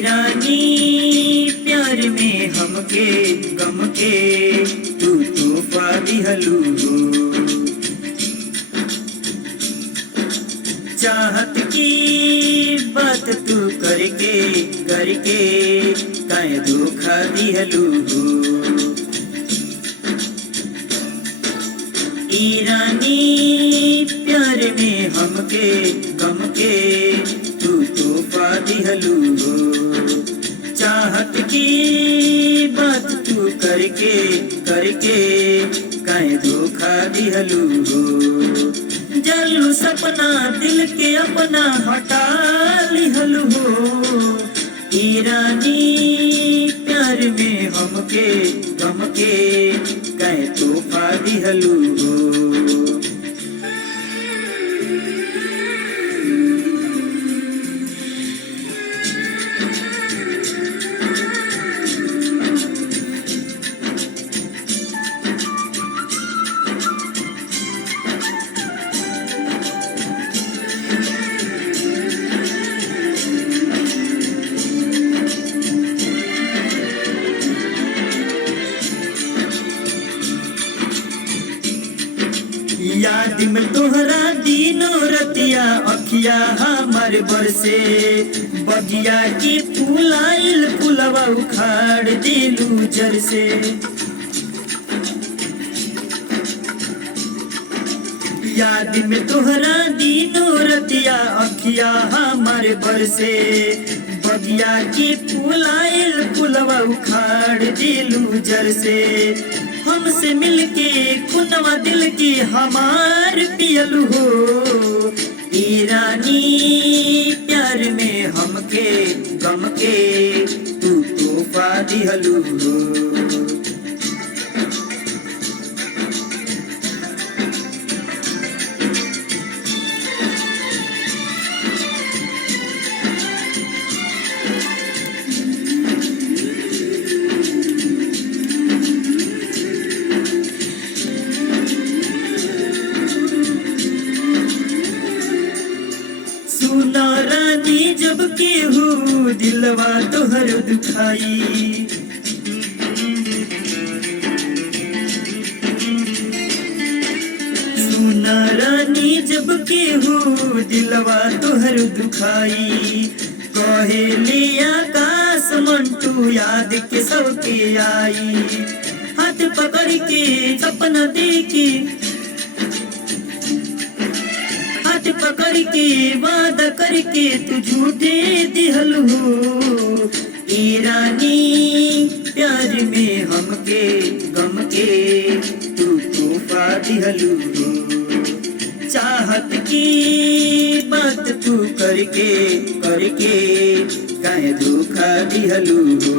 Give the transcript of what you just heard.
रानी प्यार में हमके गम के तू तोहफा दिहलू हो। चाहत की बात तू करके काहे धोखा दिहलू हो। रानी प्यार में हमके गम के तू तोहफा दिहलू हो। चाहत की बात तू करके काहे धोखा दिहलू हो। जल्लू सपना दिल के अपना हटा लिहलू हो। रानी प्यार में हमके गम के काहे तोहफा दिहलू हो। याद में तोहरा दिनों रतिया अखिया हमर बरसे। बगिया की फूलाइल फुलवा उखाड़ दिलू जर से। याद में तोहरा दिनों रतिया अखिया हमर बरसे। बगिया की फूलाइल फुलवा उखाड़ दिलू जर से। हमसे मिलके खुनवा दिल की हमार पियलू हो। रानी प्यार में हमके गम के तू तोहफा दिहलू हो। सुना रानी जब केहू दिलवा तोहर दुखाई। सुना रानी जब केहू दिलवा तोहर दुखाई। कहेली आकाश मंटू याद के सबके आई। हाथ पकड़ के सपना देखी पकड़ के वादा करके तू झूठे दिहल हो। रानी प्यार में हमके गम के तू तोहफा दिहलू हो। चाहत की बात तू करके काहे धोखा दिहलू हो।